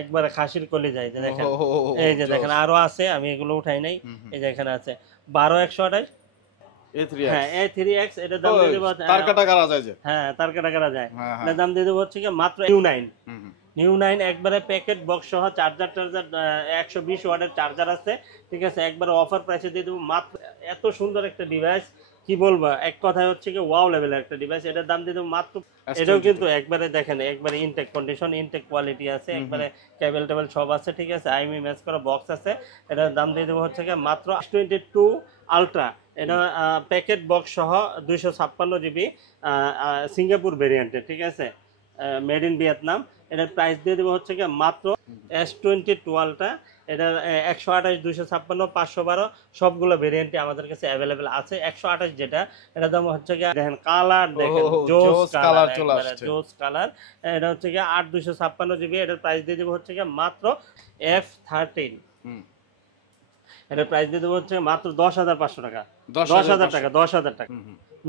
একবারে খাসির কলিজা। এই যে দেখেন, এই যে দেখেন আরো আছে, আমি এগুলো উঠাই নাই। এই যে এখানে আছে 12 128 হ্যাঁ A3X। এটার দাম দিয়ে দেবো, তার কাটা করা যায় যে, হ্যাঁ তার কাটা করা যায়। এটার দাম দিয়ে দেবো হচ্ছে কি মাত্র নিউ 9 একবারে প্যাকেট বক্স সহ চার্জার 120 ওয়াটের চার্জার আছে, ঠিক আছে, একবারে অফার প্রাইসে দিয়ে দেবো মাত্র। এত সুন্দর একটা ডিভাইস, কি বলবো, এক কথায় হচ্ছে কি ওয়াও লেভেলের একটা ডিভাইস। এটার দাম দিয়ে দেবো মাত্র। এটাও কিন্তু একবারে দেখেন, একবারে ইনটেক কন্ডিশন, ইনটেক কোয়ালিটি আছে, একবারে কেবল টেবল সব আছে, ঠিক আছে, আইএমই ম্যাচ করা বক্স আছে। এটার দাম দিয়ে দেবো হচ্ছে কি মাত্র 22 আলট্রা। এটা প্যাকেট বক্স সহ 256 জিবি সিঙ্গাপুর ভেরিয়েন্টের, ঠিক আছে, মেড ইন ভিয়েতনাম। এটার প্রাইস দিয়ে দেবো হচ্ছে কি মাত্র S22 আলট্রা। এটার 128 256 512 সবগুলো ভেরিয়েন্টে আমাদের কাছে অ্যাভেলেবেল আছে। 128 যেটা, এটার দাম হচ্ছে কি দেখেন, কালার দেখেন, জোস কালার চলে আসছে, জোস কালার। এটা হচ্ছে কি 8 256 জিবি। এটার প্রাইস দিয়ে দেবো হচ্ছে কি মাত্র F13। এটার প্রাইস দিয়ে দেবো হচ্ছে মাত্র 10,500 টাকা। 10,000 টাকা, 10,000 টাকা।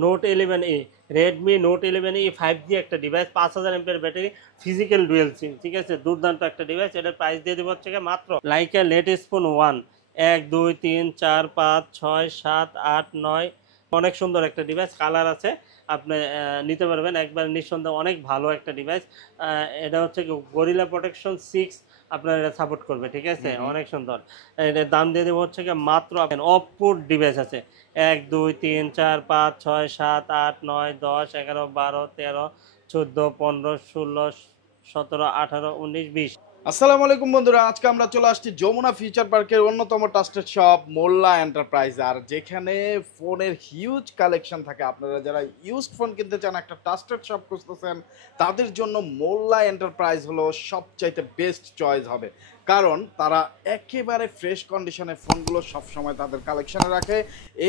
Note 11E, Redmi note 11E 5G একটা ডিভাইস, 5000 এমপিএর ব্যাটারি, ফিজিক্যাল ডুয়েল সিম, ঠিক আছে, দুর্দান্ত একটা ডিভাইস। এটার প্রাইস দিয়ে দেবো হচ্ছে মাত্র লাইকা লেটেস্ট ফোন 1 2 3 4 5 6 7 8 9। অনেক সুন্দর একটা ডিভাইস, কালার আছে, আপনি নিতে পারবেন একবার নিঃসন্দেহে। অনেক ভালো একটা ডিভাইস। এটা হচ্ছে গরিলা প্রোটেকশন 6 আপনার এটা সাপোর্ট করবে, ঠিক আছে, অনেক সুন্দর। এটার দাম দিয়ে দেবো হচ্ছে মাত্র। অপ্পোর ডিভাইস আছে 1 2 3 4 5 6 7 8 9 10 11 12 13 14 15 16 17 18 19 20। আসসালামু আলাইকুম বন্ধুরা, আজকে আমরা চলে আসছি যমুনা ফিউচার পার্কের অন্যতম ট্রাস্টেড শপ মোল্লা এন্টারপ্রাইজ, আর যেখানে ফোনের হিউজ কালেকশন থাকে। আপনারা যারা ইউজড ফোন কিনতে চান, একটা ট্রাস্টেড শপ খুঁজতেছেন, তাদের জন্য মোল্লা এন্টারপ্রাইজ হলো সবচাইতে বেস্ট চয়েস হবে। কারণ তারা একেবারে ফ্রেশ কন্ডিশনে ফোনগুলো সবসময় তাদের কালেকশনে রাখে,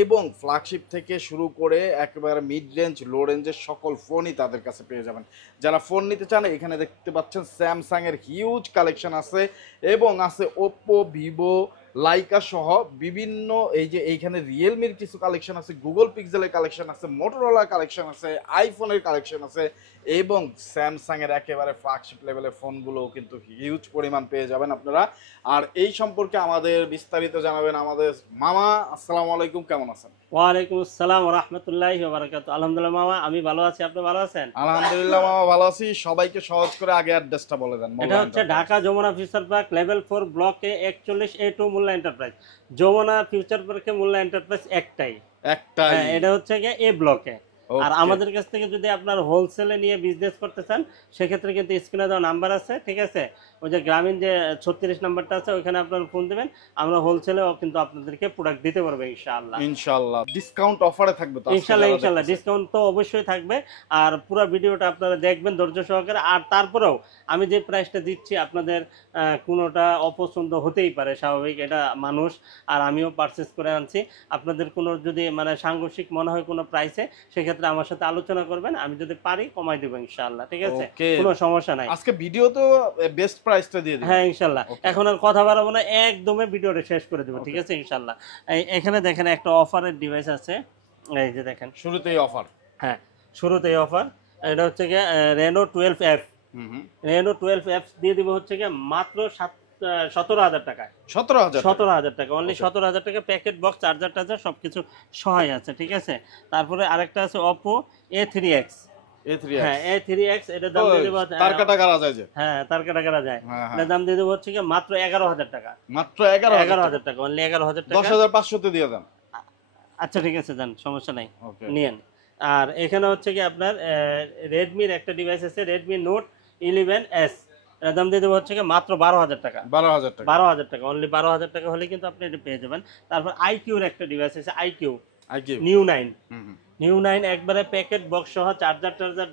এবং ফ্ল্যাগশিপ থেকে শুরু করে একেবারে মিড রেঞ্জ, লো রেঞ্জের সকল ফোনই তাদের কাছে পেয়ে যাবেন। যারা ফোন নিতে চান, এখানে দেখতে পাচ্ছেন স্যামসাংয়ের হিউজ কালেকশন আছে, এবং আছে ওপ্পো, ভিভো, লাইকা সহ বিভিন্ন, এই যে এইখানে রিয়েলমির কিছু কালেকশন আছে, গুগল পিক্সেলের কালেকশন আছে, মোটরোলা কালেকশন আছে, আইফোনের কালেকশন আছে, এবং স্যামসাংয়ের একেবারে ফ্ল্যাগশিপ লেভেলের ফোনগুলোও কিন্তু হিউজ পরিমাণ পেয়ে যাবেন আপনারা। আর এই সম্পর্কে আমাদের বিস্তারিত জানাবেন আমাদের মামা। আসসালামু আলাইকুম, কেমন আছেন? ওয়ালাইকুম আসসালাম ওয়া রাহমাতুল্লাহি ওয়া বারাকাতুহু। আলহামদুলিল্লাহ মামা, আমি ভালো আছি, আপনি ভালো আছেন? আলহামদুলিল্লাহ মামা, ভালো আছি। সবাইকে সহজ করে আগে অ্যাড্রেসটা বলে দেন। এটা হচ্ছে Dhaka Jamuna future park level 4 ব্লকে 41A2 Molla enterprise. Jamuna future পার্কে মোল্লা এন্টারপ্রাইজ একটাই। হ্যাঁ, এটা হচ্ছে গিয়ে এ ব্লকে। আর আমাদের কাছ থেকে যদি আপনার হোলসেলে নিয়ে বিজনেস করতে চান, সেক্ষেত্রে কিন্তু স্ক্রিনে দেওয়া নাম্বার আছে, ঠিক আছে, ওই যে গ্রামীণ যে 36 নাম্বারটা আছে, ওইখানে আপনার ফোন দেবেন, আমরা হোলসেলেও কিন্তু আপনাদেরকে প্রোডাক্ট দিতে পারবো ইনশাআল্লাহ। ইনশাআল্লাহ ডিসকাউন্ট অফারে থাকবে তো? ইনশাআল্লাহ ডিসকাউন্ট তো অবশ্যই থাকবে। আর পুরো ভিডিওটা আপনারা দেখবেন ধৈর্য সহকারে। আর তারপরেও আমি যে প্রাইসটা দিচ্ছি, আপনাদের কোনোটা অপছন্দ হতেই পারে, স্বাভাবিক, এটা মানুষ, আর আমিও পারচেস করে আনছি। আপনাদের কোনো যদি মানে সাংঘর্ষিক মনে হয় কোনো প্রাইসে, সেক্ষেত্রে আমার সাথে আলোচনা করবেন, আমি যদি পারি কমাই দেবো ইনশাআল্লাহ, ঠিক আছে, কোনো সমস্যা নাই। আজকে ভিডিও তো বেস্ট প্রাইসটা দিয়ে দিবেন? হ্যাঁ ইনশাআল্লাহ, এখন আর কথা বাড়াবো না, একদমই ভিডিওটা শেষ করে দেবো, ঠিক আছে ইনশাআল্লাহ। এখানে দেখেন একটা অফারের ডিভাইস আছে, এই যে দেখেন, শুরুতেই অফার। হ্যাঁ, শুরুতেই অফার। এটা হচ্ছে গিয়ে রেনো 12F। রেনো 12F দিয়ে দিব হচ্ছে গিয়ে মাত্র 17,000 টাকায়। 17,000 টাকা, অনলি 17,000 টাকা। প্যাকেট বক্স, চার্জার টার্জার সবকিছু সহায় আছে, ঠিক আছে। তারপরে আরেকটা আছে অপো A3X। হ্যাঁ A3X, এটার দাম দিয়ে দেবো, তার কাটা করা যায় যে, হ্যাঁ তার কাটা করা যায়। এটার দাম দিয়ে দেবো হচ্ছে গিয়ে মাত্র 11,000 টাকা। মাত্র 11,000 টাকা, অনলি 11,000 টাকা। 10,500 তে দিয়ে দেন। আচ্ছা ঠিক আছে, যান, সমস্যা নাই, নিয়েন। আর এখানে হচ্ছে কি আপনার রেডমির একটা ডিভাইস আছে, রেডমি নোট 11S। এর দাম দিয়ে দেবো হচ্ছে কি মাত্র 12,000 টাকা। 12,000 টাকা, অনলি 12,000 টাকা হলে কিন্তু আপনি এটা পেয়ে যাবেন। তারপর আইকিউর একটা ডিভাইস আছে, আইকিউ নিউ 9 একবারে প্যাকেট বক্স সহ চার্জার টার্জার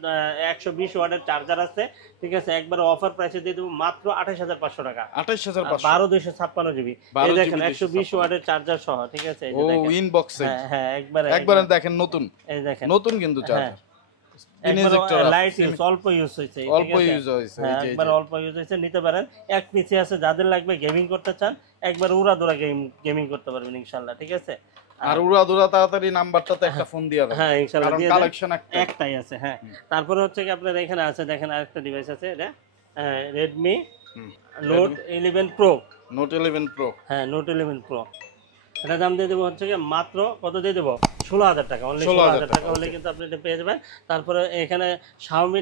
120 ওয়াটের চার্জার আছে, ঠিক আছে, একবারে অফার প্রাইসে দিয়ে দেবো মাত্র 28,500 টাকা। 12 256 জিবি। এই দেখেন 120 ওয়াটের চার্জার সহ, ঠিক আছে, এই যে দেখেন ইনবক্সে। হ্যাঁ একবারে দেখেন নতুন, এই দেখেন নতুন কিন্তু চার্জার। লাইট ইউজ, অল্প ইউজ হয়েছে, একবার অল্প ইউজ হয়েছে, নিতে পারেন। এক পিসি আছে, যাদের লাগবে গেমিং করতে চান, একবার উড়াদুরা গেমিং করতে পারবেন ইনশাআল্লাহ, ঠিক আছে। আর উড়াদুরা তাড়াতাড়ি নাম্বারটাতে একটা ফোন দিয়ে দেন। হ্যাঁ ইনশাআল্লাহ, কারণ কালেকশন একটাই আছে। হ্যাঁ, তারপরে হচ্ছে কি আপনার এখানে আছে, দেখেন আরেকটা ডিভাইস আছে, এটা Redmi note 11 pro. Note 11 pro. হ্যাঁ, নোট 11 প্রো, এটা দাম দিয়ে দেবো হচ্ছে কি মাত্র কত দিয়ে দেবো, 16,000 টাকা। অনলি 16,000 টাকা হলে কিন্তু আপনি এটা পেয়ে যাবেন। তারপরে এখানে Xiaomi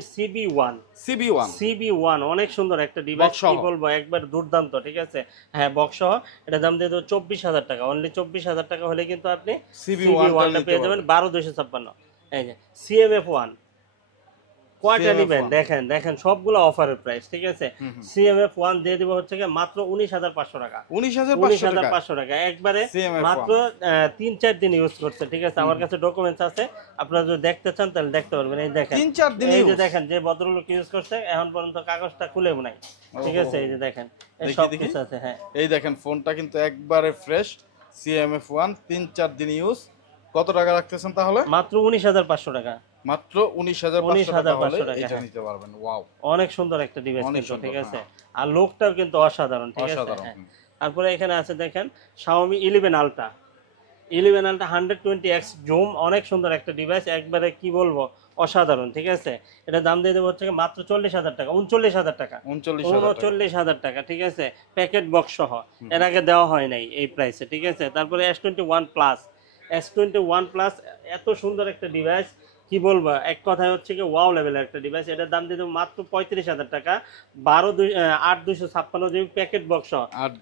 CB1 অনেক সুন্দর একটা ডিভাইস, কি বলবো, একবার দুর্দান্ত, ঠিক আছে। হ্যাঁ, বক্স সহ, এটা দাম দিয়ে দেবো 24,000 টাকা। অনলি 24,000 টাকা হলে কিন্তু আপনি CB1টা পেয়ে যাবেন 12,256। এই যে CMF1 কয়টা নিবেন, দেখেন দেখেন সবগুলো অফারের প্রাইস, ঠিক আছে। CMF1 দিয়ে দিব হচ্ছে কি মাত্র 19,500 টাকা। 19,500 টাকা একবারে, মাত্র 3-4 দিন ইউজ করছে, ঠিক আছে। আমার কাছে ডকুমেন্টস আছে, আপনারা যদি দেখতে চান তাহলে দেখতে পারবেন। এই দেখেন 3-4 দিন, এই যে দেখেন যে ভদ্রলোক ইউজ করছে এখন পর্যন্ত কাগজটা খুলেও নাই, ঠিক আছে। এই যে দেখেন এই সব কিছু আছে। হ্যাঁ, এই দেখেন ফোনটা কিন্তু একবারে ফ্রেশ। CMF1 3-4 দিন ইউজ। কত টাকা রাখতেছেন তাহলে? মাত্র 19,500 টাকা। মাত্র 19,500 টাকা এটা নিতে পারবেন। ওয়াও, অনেক সুন্দর একটা ডিভাইস কিন্তু, ঠিক আছে। আর লোকটাও কিন্তু অসাধারণ, ঠিক আছে। তারপরে এখানে আছে দেখেন Xiaomi 11 Ultra 120x জুম, অনেক সুন্দর একটা ডিভাইস, একবারে কি বলবো অসাধারণ, ঠিক আছে। এটা দাম দিয়ে দেবো হচ্ছে মাত্র 40,000 টাকা। 39,000 টাকা, 39,000 টাকা, ঠিক আছে। প্যাকেট বক্স সহ, এর আগে দেওয়া হয় নাই এই প্রাইসে, ঠিক আছে। তারপরে S21 প্লাস এত সুন্দর একটা ডিভাইস, কি বলবো, এক কথায় হচ্ছে কি ওয়াও লেভেলের একটা ডিভাইস। এটার দাম দিয়ে দেবো মাত্র 35,000 টাকা। 8/256 জিবি প্যাকেট বক্স।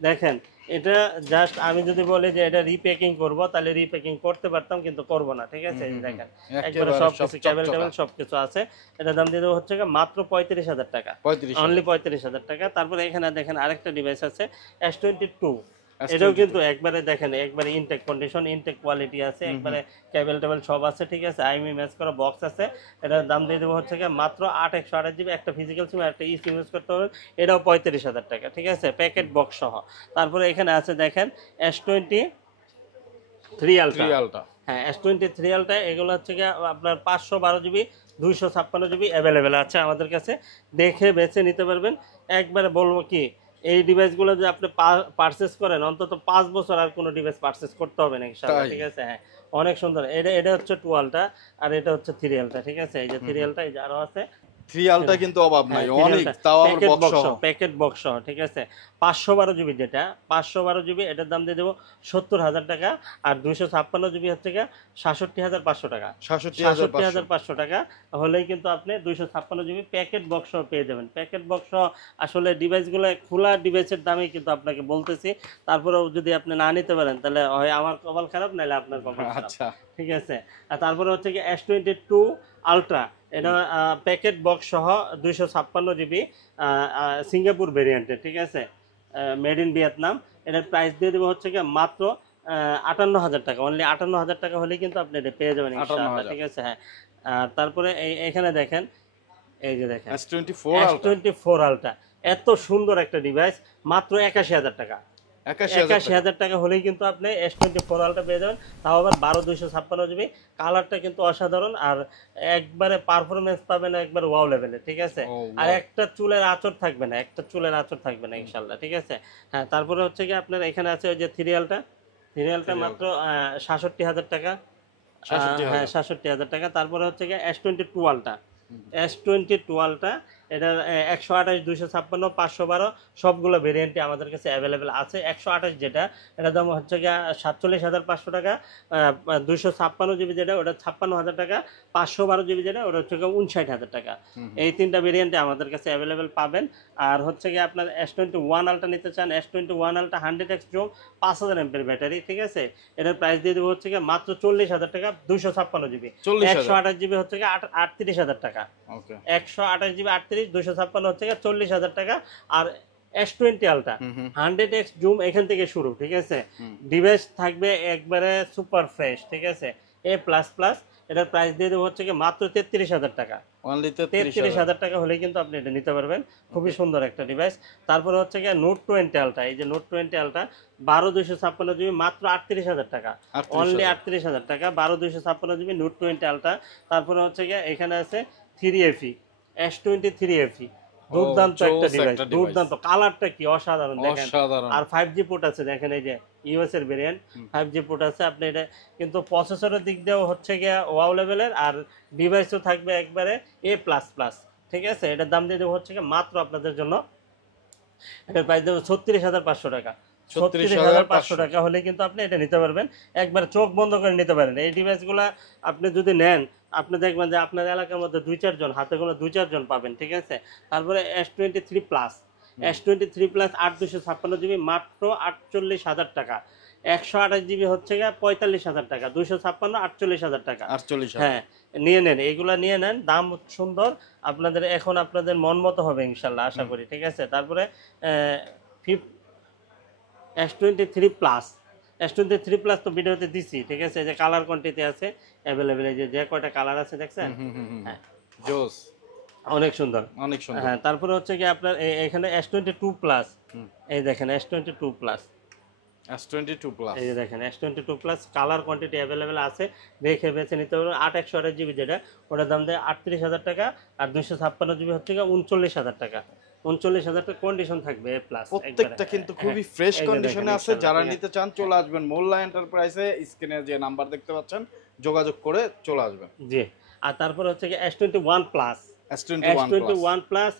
দেখেন এটা জাস্ট আমি যদি বলি যে এটা রিপ্যাকিং করব তাহলে রিপ্যাকিং করতে পারতাম, কিন্তু করব না, ঠিক আছে। দেখেন একবারে সবকিছু কেবল সবকিছু আছে। এটা দাম দিয়ে দেবো হচ্ছে মাত্র 35,000 টাকা, অনলি 35,000 টাকা। তারপরে এখানে দেখেন আরেকটা ডিভাইস আছে S22, এটাও কিন্তু একবারে দেখেন একবারে ইনটেক কন্ডিশন, ইনটেক কোয়ালিটি আছে, একবারে কেবল টেবল সব আছে, ঠিক আছে। আইএমই ম্যাচ করা বক্স আছে। এটার দাম দিয়ে দেবো হচ্ছে মাত্র 8/128 জিবি, একটা ফিজিক্যাল সিম একটা সিম ইউজ করতে হবে। এটাও 35,000 টাকা, ঠিক আছে, প্যাকেট বক্স সহ। তারপরে এখানে আছে দেখেন S23 Ultra। হ্যাঁ, S23 Ultra, এগুলো হচ্ছে আপনার 512 জিবি 256 জিবি অ্যাভেলেবেল আছে আমাদের কাছে, দেখে বেছে নিতে পারবেন। একবারে বলবো কি, এই ডিভাইসগুলো যদি আপনি পারচেজ করেন অন্তত 5 বছর আর কোনো ডিভাইস পারচেজ করতে হবে না ইনশাআল্লাহ, ঠিক আছে। হ্যাঁ, অনেক সুন্দর। এটা হচ্ছে 2 Ultra আর এটা হচ্ছে 3 Ultra, ঠিক আছে। এই যে 3 Ultra, এই যে আরো আছে 3 Ultra, কিন্তু অভাব নাই, অনেক, তাও আবার বক্স সহ, প্যাকেট বক্স সহ, ঠিক আছে। 512 জিবি, যেটা 512 জিবি, এটার দাম দিয়ে দেবো 70,000 টাকা। আর 256 জিবি হচ্ছে 67,500 টাকা। 67,500 টাকা হলেই কিন্তু আপনি 256 জিবি প্যাকেট বক্স সহ পেয়ে যাবেন। প্যাকেট বক্স সহ আসলে ডিভাইসগুলো খোলা ডিভাইসের দামে কিন্তু আপনাকে বলতেছি। তারপরেও যদি আপনি না নিতে পারেন তাহলে হয় আমার কপাল খারাপ, নাহলে আপনার কপাল খারাপ, ঠিক আছে। আর তারপরে হচ্ছে S22 Ultra, এটা প্যাকেট বক্স সহ 256 জিবি সিঙ্গাপুর ভেরিয়েন্টের, ঠিক আছে, মেড ইন ভিয়েতনাম। এটার প্রাইস দিয়ে দেবো হচ্ছে মাত্র 58,000 টাকা। অনলি 58,000 টাকা হলে কিন্তু আপনি এটা পেয়ে যাবেন ইনশাআল্লাহ, ঠিক আছে। হ্যাঁ, তারপরে এখানে দেখেন, এই যে দেখেন S24 Ultra, এত সুন্দর একটা ডিভাইস, মাত্র 81,000 টাকা। 81,000 টাকা হলেই কিন্তু আপনি S24 Ultra পেয়ে যাবেন, তাও আবার 12/256 জিবি। কালারটা কিন্তু অসাধারণ, আর একবারে পারফরমেন্স পাবেন একবার ওয়াও লেভেলে, ঠিক আছে। আর একটা চুলের আঁচড় থাকবে না, একটা চুলের আঁচড় থাকবে না ইনশাআল্লাহ, ঠিক আছে। হ্যাঁ, তারপরে হচ্ছে আপনার এখানে আছে ওই যে 3 Ultra মাত্র 67,000 টাকা। হ্যাঁ, 67,000 টাকা। তারপরে হচ্ছে S22 Ultra, এটা 128, 256, 512 সবগুলো ভেরিয়েন্টে আমাদের কাছে অ্যাভেলেবেল আছে। 128 যেটা, এটা দাম হচ্ছে 47,500 টাকা। 256 জিবি যেটা, ওটা 56,000 টাকা। 512 জিবি যেটা, ওটা হচ্ছে 59,000 টাকা। এই তিনটা ভেরিয়েন্টে আমাদের কাছে অ্যাভেলেবেল পাবেন। আর হচ্ছে আপনার S21 Ultra নিতে চান, S21 Ultra 100x zoom, 5000 mAh battery, ঠিক আছে। এটার প্রাইস দিয়ে দেবো হচ্ছে মাত্র 40,000 টাকা। 256 জিবি, 128 জিবি হচ্ছে 38,000 টাকা। 128 জিবি 38, 256 হচ্ছে 40,000 টাকা। আর S20 Ultra 100x জুম এখান থেকে শুরু, ঠিক আছে। ডিভাইস থাকবে একবারে সুপার ফ্রেশ, ঠিক আছে, A++। এটার প্রাইস দিয়ে দেবো হচ্ছে মাত্র 33,000 টাকা। 33,000 টাকা হলে কিন্তু আপনি এটা নিতে পারবেন। খুবই সুন্দর একটা ডিভাইস। তারপরে হচ্ছে Note 20 Ultra, এই যে Note 20 Ultra 12/256 জিবি, মাত্র 38,000 টাকা, অনলি 38,000 টাকা। 12/256 জিবি Note 20 Ultra। তারপরে হচ্ছে এখানে আছে 3FE, S23 FE, দুর্দান্ত একটা ডিভাইস, দুর্দান্ত। কালারটা কি অসাধারণ দেখেন। আর 5G পোর্ট আছে, দেখেন এই যে ইউএস এর ভেরিয়েন্ট, 5G পোর্ট আছে। আপনি এটা কিন্তু প্রসেসরের দিক দিয়েও হচ্ছে ওয়াও লেভেলের, আর ডিভাইসও থাকবে একবারে A++, ঠিক আছে। এটার দাম দিয়ে দেবো হচ্ছে মাত্র আপনাদের জন্য এটার প্রাইস দেবো 36,500 টাকা। 36,500 টাকা হলে কিন্তু আপনি এটা নিতে পারবেন, একবার চোখ বন্ধ করে নিতে পারেন। এই ডিভাইসগুলো আপনি যদি নেন, আপনি দেখবেন যে আপনার এলাকার মধ্যে 2-4 জন, হাতে কোনো 2-4 জন পাবেন, ঠিক আছে। তারপরে S23 plus, S23 plus 8/256 GB মাত্র 48,000 টাকা। 128 GB হচ্ছে গিয়ে 45,000 টাকা, 256 48,000 টাকা। 48,000। হ্যাঁ, নিয়ে নেন, এইগুলা নিয়ে নেন, দাম সুন্দর, আপনাদের এখন আপনাদের মন মতো হবে ইনশাল্লাহ, আশা করি, ঠিক আছে। তারপরে S23 প্লাস, S23 প্লাস তো ভিডিওতে দিছি, ঠিক আছে। যে কালার কোয়ান্টিটি আছে অ্যাভেলেবেল, এই যে কয়টা কালার আছে দেখছেন, হ্যাঁ জোস, অনেক সুন্দর, অনেক সুন্দর। হ্যাঁ, তারপরে হচ্ছে কি আপনার এখানে S22 প্লাস, এই দেখেন S22 প্লাস, S22 প্লাস, এই যে দেখেন S22 plus, colour quantity available আছে, দেখে বেছে নিতে পারবেন। 8/128 GB যেটা, ওটার দাম দেয় 38,000 টাকা, আর 256 GB হচ্ছে গিয়ে 39,000 টাকা। 39,000 টাকা কন্ডিশন থাকবে প্লাস, প্রত্যেকটা কিন্তু খুবই ফ্রেশ কন্ডিশনে আছে। যারা নিতে চান চলে আসবেন মোল্লা এন্টারপ্রাইজে, স্ক্রিনে যে নাম্বার দেখতে পাচ্ছেন যোগাযোগ করে চলে আসবেন। জি, আর তারপর হচ্ছে কি S21 প্লাস, S21 প্লাস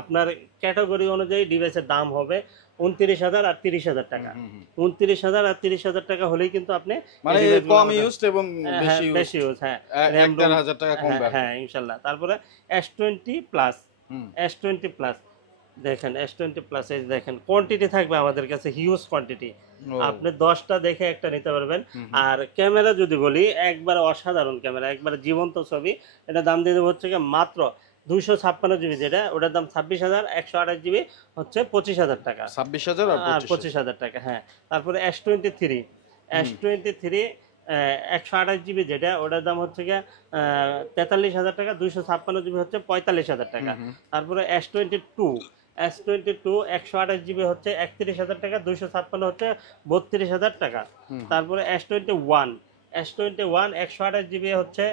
আপনার ক্যাটাগরি অনুযায়ী ডিভাইসের দাম হবে 29,000 আর 30,000 টাকা। 29,000 আর 30,000 টাকা হলেই কিন্তু আপনি মানে কম ইউজড এবং বেশি ইউজ, হ্যাঁ, 1,000 টাকা কম ব্যাপার, হ্যাঁ ইনশাআল্লাহ। তারপরে S20 প্লাস, S20 প্লাস দেখেন, S20 প্লাস এই দেখেন কোয়ান্টিটি থাকবে আমাদের কাছে হিউজ কোয়ান্টিটি, আপনি 10টা দেখে একটা নিতে পারবেন। আর ক্যামেরা যদি বলি, একবার অসাধারণ ক্যামেরা, একবার জীবন্ত ছবি। এটা দাম দিয়ে দেবো হচ্ছে কি মাত্র 256 GB যেটা, ওটার দাম 26,000, 128 GB হচ্ছে 25,000 টাকা, 26,000 আর 25,000 টাকা, হ্যাঁ। তারপরে S23, S23 128 GB যেটা, ওটার দাম হচ্ছে গিয়ে 43,000 টাকা, 256 GB হচ্ছে 45,000 টাকা। তারপরে S22, S22 128 GB হচ্ছে 31,000 টাকা, 256 হচ্ছে 32,000 টাকা। তারপরে S21, S21 128 GB হচ্ছে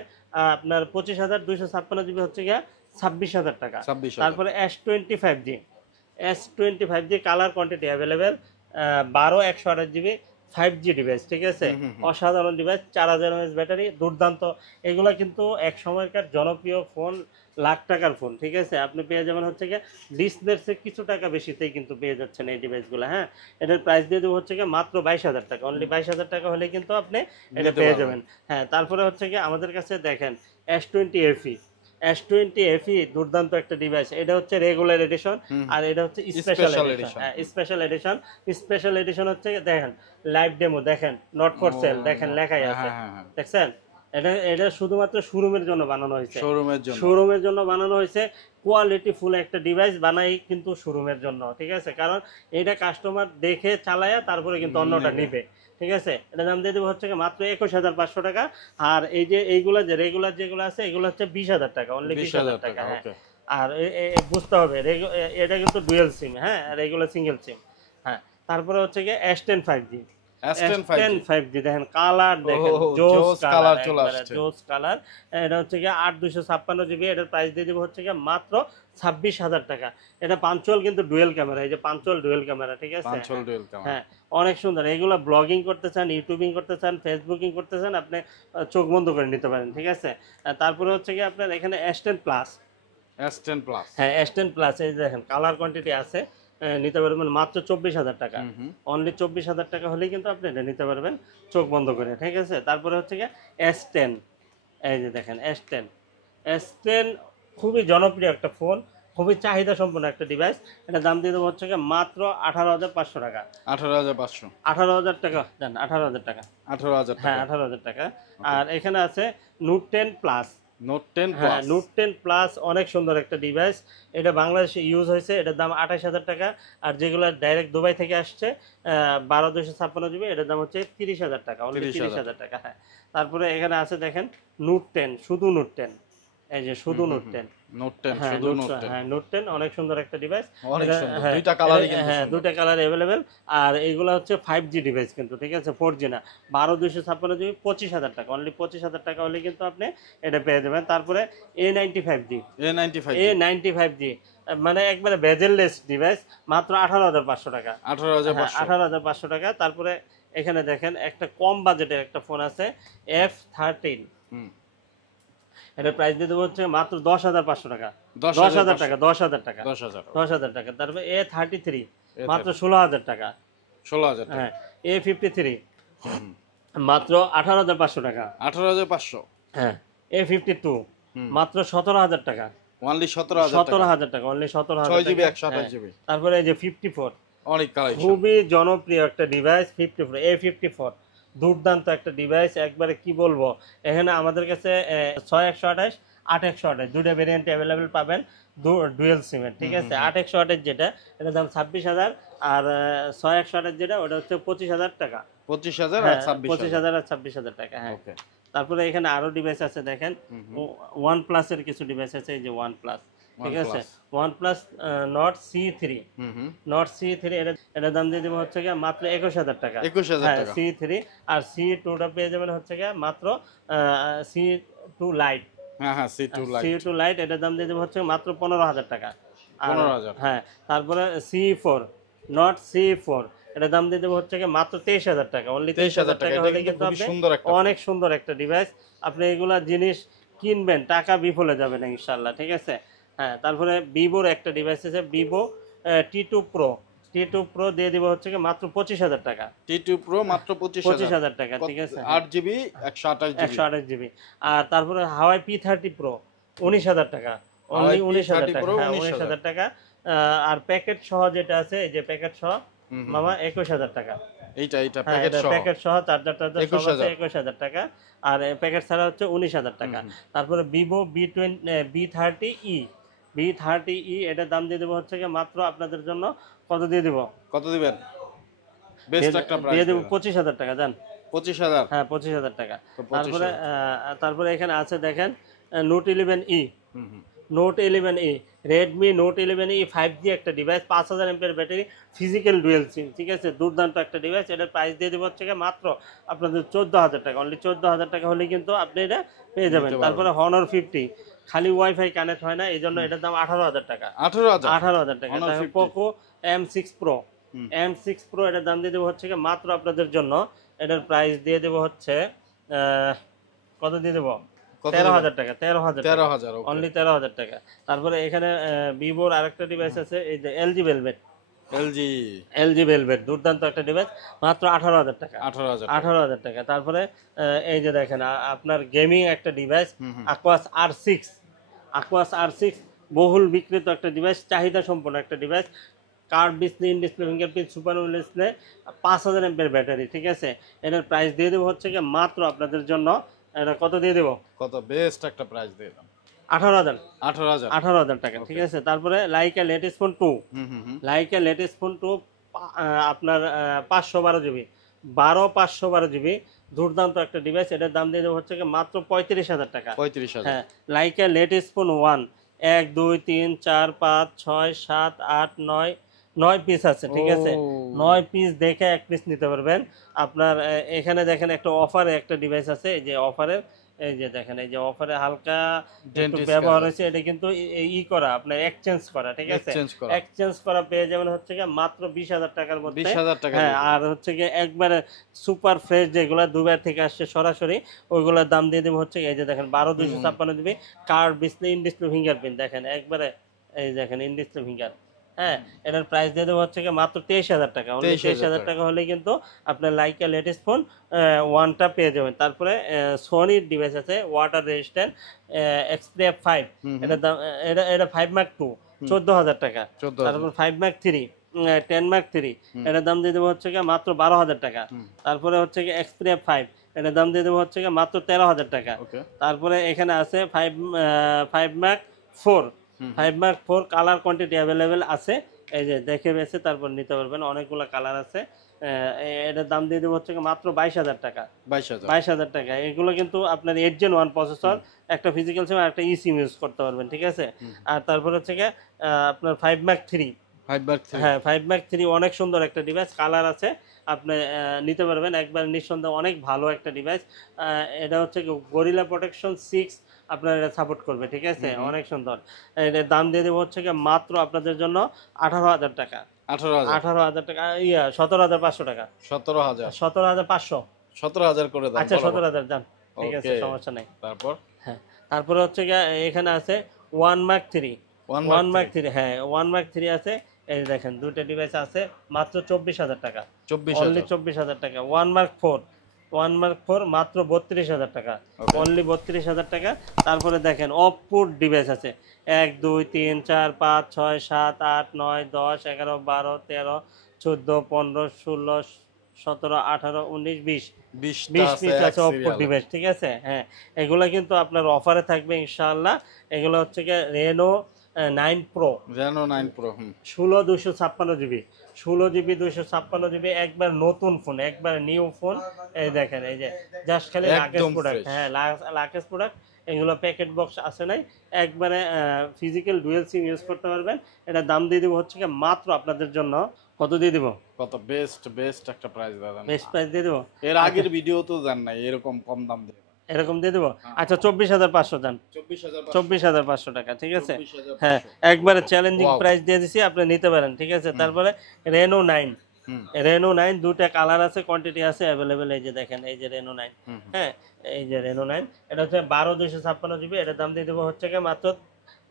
আপনার 25,000, 256 GB হচ্ছে গিয়ে 26,000 টাকা। তারপরে S25G, S25G colour quantity available, 12 128 GB 5G device, ঠিক আছে। অসাধারণ ডিভাইস, 4000 mAh ব্যাটারি, দুর্দান্ত। এগুলো কিন্তু এক সময়কার জনপ্রিয় ফোন, লাখ টাকার ফোন, ঠিক আছে। আপনি পেয়ে যাবেন হচ্ছে গিয়ে ডিসপ্লের চেয়ে কিছু টাকা বেশিতেই কিন্তু পেয়ে যাচ্ছেন এই ডিভাইসগুলো, হ্যাঁ। এটার প্রাইস দিয়ে দেবো হচ্ছে গিয়ে মাত্র 22,000 টাকা, অনলি 22,000 টাকা হলে কিন্তু আপনি এটা পেয়ে যাবেন, হ্যাঁ। তারপরে হচ্ছে গিয়ে আমাদের কাছে দেখেন S20 FE, S20 FE দুর্দান্ত একটা ডিভাইস। এটা হচ্ছে রেগুলার এডিশন, আর এটা হচ্ছে special edition. Special edition, special edition হচ্ছে দেখেন লাইভ ডেমো দেখেন, নট ফর সেল দেখেন লেখাই আছে, দেখছেন। এটা শুধুমাত্র শোরুমের জন্য বানানো হয়েছে, শোরুমের জন্য বানানো হয়েছে। কোয়ালিটি ফুল একটা ডিভাইস বানাই কিন্তু শোরুমের জন্য, ঠিক আছে। কারণ এটা কাস্টমার দেখে চালায়া তারপরে কিন্তু অন্যটা নিবে, ঠিক আছে। এটা দাম দিয়ে দেবো হচ্ছে মাত্র 21,500 টাকা। আর এই যে এইগুলা যে রেগুলার যেগুলো আছে, এগুলো হচ্ছে 20,000 টাকা, অনলি 20,000 টাকা, হ্যাঁ। আর বুঝতে হবে এটা কিন্তু ডুয়েল সিম, হ্যাঁ, আর এগুলো সিঙ্গেল সিম, হ্যাঁ। তারপরে হচ্ছে গিয়ে S10 5G, S10 5G দেখেন, কালার দেখেন, জোস কালার চলে আসছে, জোস কালার। এটা হচ্ছে কি 8/256 GB, এটার প্রাইস দিয়ে দেব হচ্ছে কি মাত্র 26,000 টাকা। এটা পাঞ্চুয়াল কিন্তু ডুয়েল ক্যামেরা, এই যে পাঞ্চুয়াল ডুয়েল ক্যামেরা, ঠিক আছে, হ্যাঁ, অনেক সুন্দর। এগুলো ব্লগিং করতে চান, ইউটিউবিং করতে চান, ফেসবুকিং করতে চান, আপনি চোখ বন্ধ করে নিতে পারেন, ঠিক আছে। তারপরে হচ্ছে কি আপনার এখানে S10 প্লাস, S10 প্লাস, হ্যাঁ S10 প্লাস, এই দেখেন কালার কোয়ান্টিটি আছে, নিতে পারবেন মাত্র 24,000 টাকা, অনলি 24,000 টাকা হলেই কিন্তু আপনি এটা নিতে পারবেন চোখ বন্ধ করে, ঠিক আছে। তারপরে হচ্ছে কি S10, এই যে দেখেন S10, S10 খুবই জনপ্রিয় একটা ফোন, খুবই চাহিদা সম্পন্ন একটা ডিভাইস। এটা দাম দিয়ে দেবো হচ্ছে মাত্র 18,500 টাকা, 18,000 টাকা দেন, 18,000 টাকা, 18,000, হ্যাঁ 18,000 টাকা। আর এখানে আছে note 10 plus, note 10 plus, note 10 plus অনেক সুন্দর একটা ডিভাইস। এটা বাংলাদেশে ইউজ হয়েছে, এটার দাম 28,000 টাকা। আর যেগুলো ডাইরেক্ট দুবাই থেকে আসছে 12/256 GB, এটার দাম হচ্ছে 30,000 টাকা, অনলি 30,000 টাকা, হ্যাঁ। তারপরে এখানে আছে দেখেন নোট 10, শুধু নোট 10, এই যে শুধু নোট 10, নোট 10 শুধু নোট 10, হ্যাঁ নোট 10 অনেক সুন্দর একটা ডিভাইস, অনেক সুন্দর, দুইটা কালারই কিন্তু, হ্যাঁ দুইটা কালার अवेलेबल। আর এইগুলা হচ্ছে 5G ডিভাইস কিন্তু, ঠিক আছে, 4G না। 12/256 GB 25,000 টাকা, অনলি 25,000 টাকা হলে কিন্তু আপনি এটা পেয়ে যাবেন। তারপরে A95G, মানে একবারে বেজেললেস ডিভাইস, মাত্র 18,500 টাকা, 18,500 টাকা। তারপরে এখানে দেখেন একটা কম বাজেটের একটা ফোন আছে F13, এটার প্রাইস দিয়ে দেবো হচ্ছে মাত্র 10,500 টাকা, 10,000 টাকা, 10,000 টাকা, 10,000 10,000 টাকা। তারপরে A33 মাত্র 16,000 টাকা। 16,000 টাকা। হ্যাঁ, A53 মাত্র 18,500 টাকা। 18,500। হ্যাঁ, A52 মাত্র 17,000 টাকা। অনলি 17,000 টাকা। 17,000 টাকা, অনলি 17,000 6 জিবি টাকা। 128 জিবি। তারপরে এই যে 54 অনেক কালেকশন। খুবই জনপ্রিয় একটা ডিভাইস 54, A54 দুর্দান্ত একটা ডিভাইস, একবারে কি বলবো। এখানে আমাদের কাছে 6128 8128 দুটো ভেরিয়েন্ট অ্যাভেলেবেল পাবেন, ডুয়েল সিমের, ঠিক আছে। 8128 যেটা এটার দাম 26,000, আর 6128 যেটা ওটা হচ্ছে 25,000 টাকা। 25,000 আর হ্যাঁ, 26,000। 25,000 আর 26,000 টাকা। হ্যাঁ, ওকে। তারপরে এখানে আরো ডিভাইস আছে দেখেন, ওয়ান প্লাসের কিছু ডিভাইস আছে, এই যে ওয়ান প্লাস, ঠিক আছে। One plus not C3, not C3 এটা দাম দিয়ে দেবো হচ্ছে গিয়ে মাত্র 21,000 টাকা। 21,000 হ্যাঁ, টাকা। C3 আর C2টা পেয়ে যাবেন হচ্ছে গিয়ে মাত্র C2 লাইট। হ্যাঁ হ্যাঁ, C2 লাইট। C2 লাইট এটার দাম দিয়ে দেবো হচ্ছে মাত্র 15,000 টাকা। 15,000। হ্যাঁ, তারপরে C4 নট C4 এটার দাম দিয়ে দেবো হচ্ছে গিয়ে মাত্র 23,000 টাকা। অনলি 23,000 টাকা হলে কিন্তু আপনি অনেক সুন্দর একটা ডিভাইস, আপনি এগুলা জিনিস কিনবেন, টাকা বিফলে যাবে না ইনশাল্লাহ, ঠিক আছে। হ্যাঁ, তারপরে ভিভোর একটা ডিভাইস আছে, Vivo T2 pro. T2 pro দিয়ে দিব হচ্ছে গিয়ে মাত্র 25,000 টাকা। T2 প্রো মাত্র 25,000 টাকা, ঠিক আছে। 8 জিবি 128 জিবি। 128 জিবি। আর তারপরে হাওয়াই P30 প্রো 19,000 টাকা, অনলি 19,000 টাকা। হ্যাঁ, 19,000 টাকা। আর প্যাকেট সহ যেটা আছে, এই যে প্যাকেট সহ মামা 21,000 টাকা। এইটা প্যাকেট সহ চার্জার সব আছে 21,000 টাকা। আর প্যাকেট ছাড়া হচ্ছে 19,000 টাকা। তারপরে ভিভো B30e এটার দাম দিয়ে দেবো হচ্ছে গিয়ে মাত্র আপনাদের জন্য কত দিয়ে দিব, কত দিবেন? বেস্ট একটা প্রাইস দিয়ে দেবো 25,000 টাকা। জান 25,000। হ্যাঁ, 25,000 টাকা। তারপরে এখানে আছে দেখেন note 11e, note 11e, Redmi note 11e 5G একটা ডিভাইস, 5,000 এমপিএর ব্যাটারি, ফিজিক্যাল ডুয়েল সিম, ঠিক আছে। দুর্দান্ত একটা ডিভাইস। এটার প্রাইস দিয়ে দেবো হচ্ছে মাত্র আপনাদের 14,000 টাকা। অনলি 14,000 টাকা হলে কিন্তু আপনি এটা পেয়ে যাবেন। তারপরে হনর 50 খালি ওয়াইফাই কানেক্ট হয় না, এই জন্য এটার দাম 18,000 টাকা। 18,000 টাকা। Poco M6 pro, M6 pro এটার দাম দিয়ে দেবো হচ্ছে মাত্র আপনাদের জন্য, এটার প্রাইস দিয়ে দেবো হচ্ছে কত দিয়ে দেবো, 13,000 টাকা। 13,000, অনলি 13,000 টাকা। তারপরে এখানে ভিভোর আরেকটা ডিভাইস আছে, এই যে এলজি ভেলভেট দুর্দান্ত একটা ডিভাইস, মাত্র 18,000 টাকা। 18,000 টাকা। তারপরে এই যে দেখেন আপনার গেমিং একটা ডিভাইস, Aquas R6 বহুল বিক্রিত একটা ডিভাইস, চাহিদা সম্পন্ন একটা device, curved display, in display, fingerprint, super display, 5,000 এমপিএর ব্যাটারি, ঠিক আছে। এটার প্রাইস দিয়ে দেবো হচ্ছে কি মাত্র আপনাদের জন্য, এটা কত দিয়ে দেবো, কত বেস্ট একটা প্রাইস দিলাম, 18,000 টাকা, ঠিক আছে। তারপরে Laika latest phone 2, Laika latest phone 2 আপনার 512 জিবি, 512 জিবি, দুর্দান্ত একটা ডিভাইস। এটার দাম দিয়ে দেবো হচ্ছে কি মাত্র 35,000 টাকা। 35,000। হ্যাঁ, লাইকা লেটেস্ট ফোন 1 1 2 3 4 5 6 7 8 9 পিস আছে, ঠিক আছে। 9 পিস দেখে এক পিস নিতে পারবেন আপনার। এখানে দেখেন একটা অফারে একটা ডিভাইস আছে, এই যে অফারের, এই যে দেখেন, এই যে অফারে হালকা একটু ব্যবহার হয়েছে, এটা কিন্তু করা আপনার এক্সচেঞ্জ করা, ঠিক আছে। এক্সচেঞ্জ করা পেয়ে যাবেন হচ্ছে কি মাত্র 20,000 টাকার মধ্যে। 20,000 টাকা। হ্যাঁ, আর হচ্ছে কি একবারে সুপার ফ্রেশ যেগুলা দুবাই থেকে আসছে সরাসরি, ওইগুলোর দাম দিয়ে দেবো হচ্ছে এই যে দেখেন 12,256 GB, card display, in display fingerprint, দেখেন একবারে এই দেখেন ইন ডিসপ্লে ফিঙ্গার। হ্যাঁ, এটার প্রাইস দিয়ে দেবো হচ্ছে মাত্র 23,000 টাকা। 23,000 টাকা হলে কিন্তু আপনার লাইকা লেটেস্ট ফোন 1টা পেয়ে যাবেন। তারপরে সোনির ডিভাইস আছে ওয়াটার রেজিস্ট্যান্ট Xperia 5, এটা দাম, এটা 5 Mark 2 14,000 টাকা। তারপর 5 Mark 3 10 Mark 3 এটার দাম দিয়ে দেবো হচ্ছে মাত্র 12,000 টাকা। তারপরে হচ্ছে Xperia 5 এটার দাম দিয়ে দেবো হচ্ছে মাত্র 13,000 টাকা। তারপরে এখানে আছে 5 Mark 4, 5 Mark 4 colour quantity available আছে, এই যে দেখে বেছে তারপর নিতে পারবেন, অনেকগুলো কালার আছে। এটার দাম দিয়ে দেবো হচ্ছে মাত্র 22,000 টাকা। 22,000 টাকা। এগুলো কিন্তু আপনার 8 Gen 1 প্রসেসর, একটা ফিজিক্যাল সিম, একটা সিম ইউজ করতে পারবেন, ঠিক আছে। আর তারপর হচ্ছে আপনার 5 Mark 3, হ্যাঁ 5 Mark 3 অনেক সুন্দর একটা ডিভাইস, কালার আছে, আপনি নিতে পারবেন একবার নিঃসন্দেহে, অনেক ভালো একটা ডিভাইস। এটা হচ্ছে গরিলা প্রোটেকশন 6 আপনার এটা সাপোর্ট করবে, ঠিক আছে, অনেক সুন্দর। এটার দাম দিয়ে দেবো হচ্ছে মাত্র আপনাদের জন্য 18,000 টাকা। 18,000 টাকা, 17,500 টাকা। 17,500 17,000 করে দাও। আচ্ছা 17,000 যান, ঠিক আছে, সমস্যা নেই। তারপর হ্যাঁ, তারপরে হচ্ছে এখানে আছে one mark three, 1 one Mark mark three, হ্যাঁ 1 মার্ক থ্রি আছে। এই যে দেখেন দুইটা ডিভাইস আছে মাত্র 24,000 টাকা, 24,000 অনলি 24,000 টাকা। 1 মার্ক ফোর, 1 মার্ক ফোর মাত্র 32,000 টাকা, Okay. অনলি 32,000 টাকা। তারপরে দেখেন অপ্পোর ডিভাইস আছে 1 2 3 4 5 6 7 8 9 10 11 12 13 14 15 16 17 18 19 20 20 20 আছে পিস এক আছে অপ্পোর সিরিয়ালে। ডিভাইস, ঠিক আছে। হ্যাঁ, এগুলো কিন্তু আপনার অফারে থাকবে ইনশাআল্লাহ। এগুলো হচ্ছে গিয়ে Reno 9 pro, Reno 9 Pro 16 256 GB, 16 GB 256 GB, একবার নতুন ফোন, একবার নিউ ফোন। এই দেখেন, এই যে জাস্ট খালি লাকেজ একদম প্রোডাক্ট, fresh। হ্যাঁ লাকেজ প্রোডাক্ট। এগুলো প্যাকেট বক্স আছে নাই, একবারে ফিজিক্যাল ডুয়েল সিম ইউজ করতে পারবেন। এটা দাম দিয়ে দিব হচ্ছে কি মাত্র আপনাদের জন্য, কত দিয়ে দিব, কত বেস্ট একটা প্রাইস দাদা। বেস্ট প্রাইস দিয়ে দিব। এর আগের ভিডিও তো জান নাই এরকম কম দাম দিয়ে। এরকম দিয়ে দিব। আচ্ছা 24,500 দেন, 24,500 24,500 টাকা, ঠিক আছে। 24,500 হ্যাঁ, একবারে চ্যালেঞ্জিং Wow। প্রাইস দিয়ে দিছি, আপনি নিতে পারেন, ঠিক আছে। তারপরে রেনো 9, রেনো 9 দুটা কালার আছে, কোয়ান্টিটি আছে অ্যাভেলেবেল। এই যে দেখেন, এই যে রেনো 9, হ্যাঁ এই যে রেনো 9, এটা হচ্ছে 12 256 জিবি। এটার দাম দিয়ে দেবো হচ্ছে কি মাত্র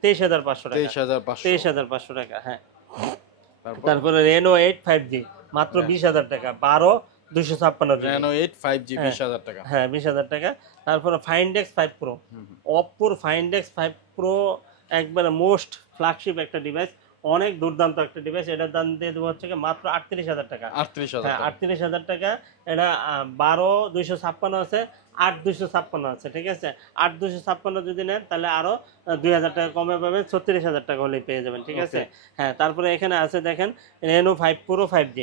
23,500 টাকা, 23,500 23,500 টাকা। হ্যাঁ, তারপরে রেনো 8 5G মাত্র 20,000 টাকা, 12 256 জিবি। Reno 8 5G 20,000 টাকা। হ্যাঁ 20,000 টাকা। তারপরে ফাইন্ডেক্স 5 প্রো, অপ্পোর ফাইন্ডেক্স 5 প্রো একবারে মোস্ট ফ্ল্যাগশিপ একটা ডিভাইস, অনেক দুর্দান্ত একটা ডিভাইস। এটার দাম দিয়ে দেবো হচ্ছে মাত্র 38,000 টাকা, 38,000 হ্যাঁ টাকা। 38,000 টাকা। এটা 12 256 আছে, 8 256 আছে, ঠিক আছে। 8 256 যদি নেন তাহলে আরো 2,000 টাকা কমে পাবেন, 36,000 টাকা হলেই পেয়ে যাবেন, ঠিক আছে। হ্যাঁ, তারপরে এখানে আছে দেখেন Reno 5 pro 5G,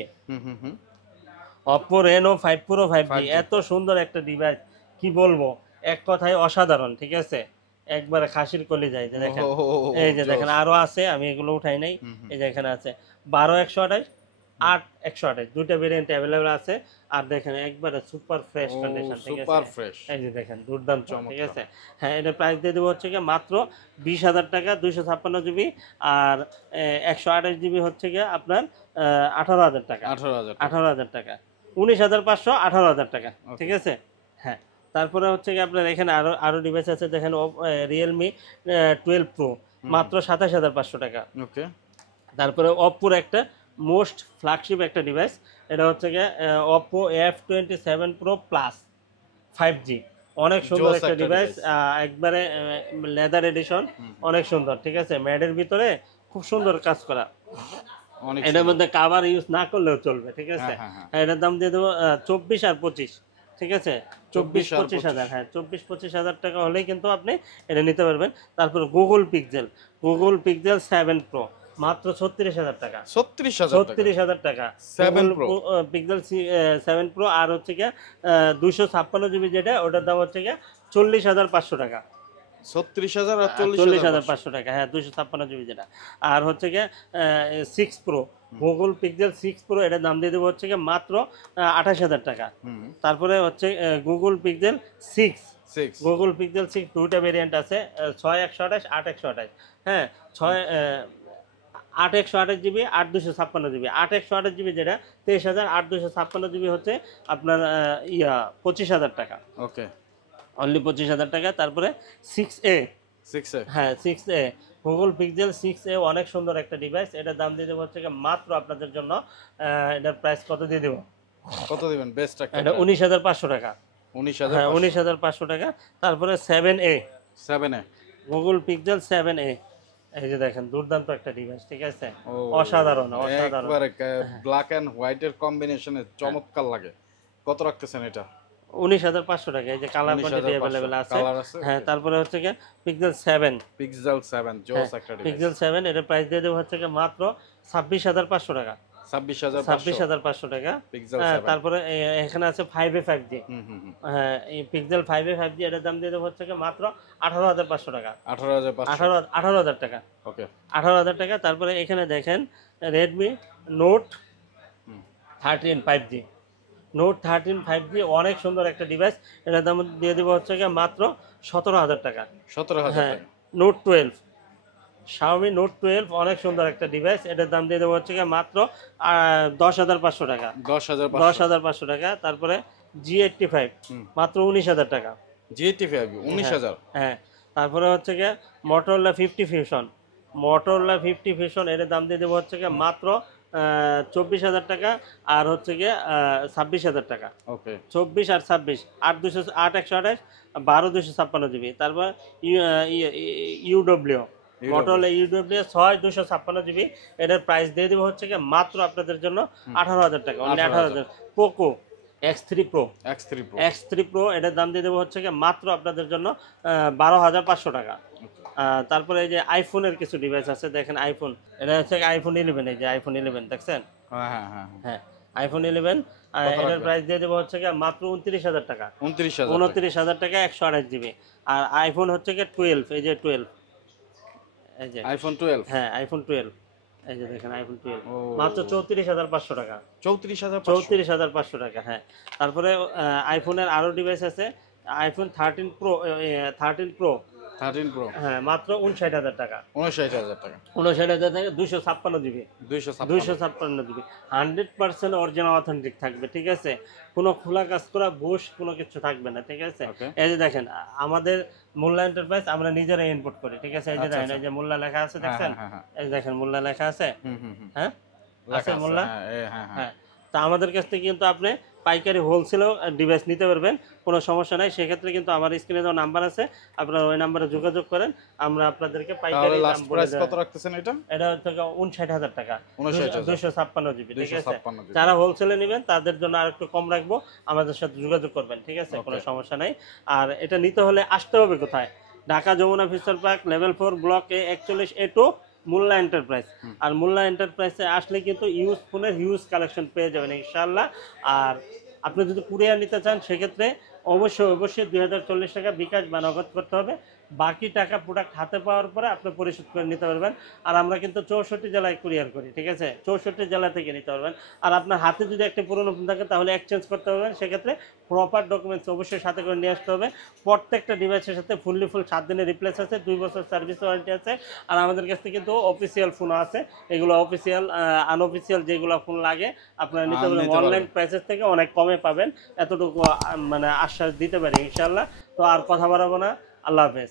Oppo Reno 5 pro 5G, এত সুন্দর একটা ডিভাইস, কি বলবো, এক কথায় অসাধারণ, ঠিক আছে। একবারে খাসির কলি যায়। যে দেখেন, এই যে দেখেন আরো আছে, আমি এগুলো উঠাই নাই। এই যে এখানে আছে 12 128, 8 128, দুইটা ভেরিয়েন্ট অ্যাভেলেবল আছে। আর দেখেন একবারে সুপার ফ্রেশ কন্ডিশন, ঠিক আছে। Super fresh. এই যে দেখেন দুর্দান্ত, ঠিক আছে। হ্যাঁ, এটা প্রাইস দিয়ে দেবো হচ্ছে কি মাত্র 20,000 টাকা, 256 জিবি। আর 128 জিবি হচ্ছে গিয়ে আপনার 18,000 টাকা, 18,000 টাকা, 19,500, 18,000 টাকা, ঠিক আছে। হ্যাঁ, তারপরে হচ্ছে কি আপনার এখানে আরো ডিভাইস আছে দেখেন, রিয়েলমি 12 প্রো মাত্র 27,500 টাকা। ওকে। তারপরে অপ্পোর একটা মোস্ট ফ্ল্যাগশিপ একটা ডিভাইস, এটা হচ্ছে গিয়ে Oppo F27 pro plus 5G, অনেক সুন্দর একটা ডিভাইস, একবারে লেদার এডিশন, অনেক সুন্দর, ঠিক আছে। ম্যাডের ভিতরে খুব সুন্দর কাজ করা, এটার মধ্যে কাভার ইউজ না করলেও চলবে, ঠিক আছে। এটার দাম দিয়ে দেবো 24 আর 25, ঠিক আছে। 24-25,000, হ্যাঁ 24-25,000 টাকা হলেই কিন্তু আপনি এটা নিতে পারবেন। তারপর গুগল পিক্সেল 7 প্রো মাত্র 36,000 টাকা, 36,000 টাকা, 7 Pro পিক্সেল 7 প্রো। আর হচ্ছে গিয়ে 256 জিবি যেটা, ওটার দাম হচ্ছে গিয়ে 40,500 টাকা, 36,000 আর 40,500 টাকা, হ্যাঁ 256 জিবি যেটা। আর হচ্ছে গিয়ে 6 প্রো, গুগল পিক্সেল 6 প্রো, এটার দাম দিয়ে দেবো হচ্ছে গিয়ে মাত্র 28,000 টাকা। তারপরে হচ্ছে গুগল পিক্সেল 6, গুগল পিক্সেল 6 দুইটা ভেরিয়েন্ট আছে, 6 128, 8 128, হ্যাঁ 8 128 জিবি, 8 256 জিবি। 8 128 জিবি যেটা 23,000, 8 256 জিবি হচ্ছে আপনার 25,000 টাকা, ওকে, অনলি 25,000 টাকা। তারপরে 6A, হ্যাঁ 6A, গুগল পিক্সেল 6A অনেক সুন্দর একটা ডিভাইস, এটার দাম দিয়ে দেবো হচ্ছে মাত্র আপনাদের জন্য, এটার প্রাইস কত দিয়ে দেবো, কত দিবেন বেস্ট একটা, এটা 19,500 টাকা, 19,000, হ্যাঁ 19,500 টাকা। তারপরে 7A, গুগল পিক্সেল 7A, এই যে দেখেন দুর্দান্ত একটা ডিভাইস, ঠিক আছে, অসাধারণ, একবারে ব্ল্যাক এন্ড হোয়াইট এর কম্বিনেশনে চমৎকার লাগে। কত রাখতেছেন এটা? 19,500 টাকা, এই যে কালার কোয়ান্টিটি अवेलेबल আছে। হ্যাঁ, তারপরে হচ্ছে কি পিক্সেল 7, জোস একটা ডিভাইস, পিক্সেল 7, এর প্রাইস দিয়ে দেব হচ্ছে কি মাত্র 26,500 টাকা, 26,500 টাকা। হ্যাঁ, তারপরে এখানে আছে 5A 5G, হ্যাঁ এই পিক্সেল 5A 5G, এটার দাম দিয়ে দেব হচ্ছে কি মাত্র 18,500 টাকা, 18,000 টাকা, ওকে 18,000 টাকা। তারপরে এখানে দেখেন Redmi Note 13 5G, note 13 5G অনেক সুন্দর একটা ডিভাইস, এটার দাম দিয়ে দেবো হচ্ছে গিয়ে মাত্র 17,000 টাকা, 17,000 হ্যাঁ। নোট 12, Xiaomi Note 12 অনেক সুন্দর একটা ডিভাইস, এটার দাম দিয়ে দেবো হচ্ছে গিয়ে মাত্র 10,500 টাকা, 10,500 টাকা। তারপরে G85 মাত্র 19,000 টাকা, G85 19,000, হ্যাঁ। তারপরে হচ্ছে গিয়ে মোটরোলা 50 ফিউশন, মোটরোলা 50 ফিউশন এর দাম দিয়ে দেবো হচ্ছে গিয়ে মাত্র 24,000 টাকা, আর হচ্ছে গিয়ে 26,000 টাকা। ওকে, 24 আর 26, 8 128, 12 256 জিবি। তারপর ইউডব্লিউ, মোটরোলা ইউডব্লিউ 6256 জিবি, এটার প্রাইস দিয়ে দেবো হচ্ছে গিয়ে মাত্র আপনাদের জন্য 18,000 টাকা, only 18,000। Poco X3 Pro, X3 Pro এটার দাম দিয়ে দেবো হচ্ছে গিয়ে মাত্র আপনাদের জন্য 12,500 টাকা। তারপরে এই যে আইফোনের কিছু ডিভাইস আছে, দেখেন আইফোন, এটা হচ্ছে আইফোন 11, এই যে আইফোন 11 দেখছেন, হ্যাঁ আইফোন 11, এটার প্রাইস দিয়ে দেবো হচ্ছে গিয়ে মাত্র 29,000 টাকা, 29,000 টাকা, 128 জিবি। আর আইফোন হচ্ছে গিয়ে 12, এই যে 12, এই যে আইফোন 12, হ্যাঁ আইফোন 12, এই যে দেখেন আইফোন 12 মাত্র 34,500 টাকা, 34,500 টাকা। হ্যাঁ, তারপরে আইফোনের আরো ডিভাইস আছে, আইফোন 13 প্রো, 13 প্রো, হ্যাঁ মাত্র 59,000 টাকা, 59,000 টাকা, 59,000 টাকা, 256 জিবি, 256 জিবি, 100% অরিজিনাল অথেন্টিক থাকবে, ঠিক আছে, কোনো খোলা কাজ করা বুশ কোনো কিছু থাকবে না, ঠিক আছে। এই যে দেখেন আমাদের মোল্লা এন্টারপ্রাইজ আমরা নিজেরাই ইম্পোর্ট করি, ঠিক আছে, এই যে দেখেন এই যে মোল্লা লেখা আছে দেখছেন, এই যে দেখেন মোল্লা লেখা আছে, হ্যাঁ আছে মোল্লা, হ্যাঁ। তা আমাদের কাছ থেকে কিন্তু আপনি পাইকারি হোলসেলও ডিভাইস নিতে পারবেন, কোনো সমস্যা নাই। সেক্ষেত্রে কিন্তু আমার স্ক্রিনে দেওয়া নাম্বার আছে, আপনারা ওই নাম্বারে যোগাযোগ করেন, আমরা আপনাদেরকে পাইকারি দাম বলে দেব। কত রাখতেছেন এটা? এটা হচ্ছে 59,000 টাকা, 256 জিবি, ঠিক আছে। যারা হোলসেলে নেবেন তাদের জন্য আরেকটু কম রাখবো, আমাদের সাথে যোগাযোগ করবেন, ঠিক আছে, কোনো সমস্যা নাই। আর এটা নিতে হলে আসতে হবে কোথায়? Dhaka Jamuna future park, level 4, block A 41A2, Molla Enterprise. আর মোল্লা এন্টারপ্রাইজে আসলে কিন্তু ইউজ ফোনের হিউজ কালেকশন পেয়ে যাবেন ইনশাআল্লাহ। আর আপনি যদি কুরিয়ার নিতে চান সেক্ষেত্রে অবশ্যই 2,040 টাকা বিকাশ বা নগদ করতে হবে, বাকি টাকা প্রোডাক্ট হাতে পাওয়ার পরে আপনি পরিশোধ করে নিতে পারবেন। আর আমরা কিন্তু 64 জেলায় কুরিয়ার করি, ঠিক আছে, 64 জেলা থেকে নিতে পারবেন। আর আপনার হাতে যদি একটা পুরনো ফোন থাকে তাহলে এক্সচেঞ্জ করতে পারবেন, সেক্ষেত্রে প্রপার ডকুমেন্টস অবশ্যই সাথে করে নিয়ে আসতে হবে। প্রত্যেকটা ডিভাইসের সাথে ফুল 7 দিনের রিপ্লেস আছে, 2 বছর সার্ভিস ওয়ারেন্টি আছে। আর আমাদের কাছ থেকে কিন্তু অফিসিয়াল ফোনও আছে, এগুলো অফিসিয়াল, আনঅফিসিয়াল যেগুলো ফোন লাগে আপনারা নিতে পারবেন, অনলাইন প্রাইসের থেকে অনেক কমে পাবেন, এতটুকু মানে আশ্বাস দিতে পারি ইনশাআল্লাহ। তো আর কথা বাড়াবো না, আল্লাহ হাফেজ।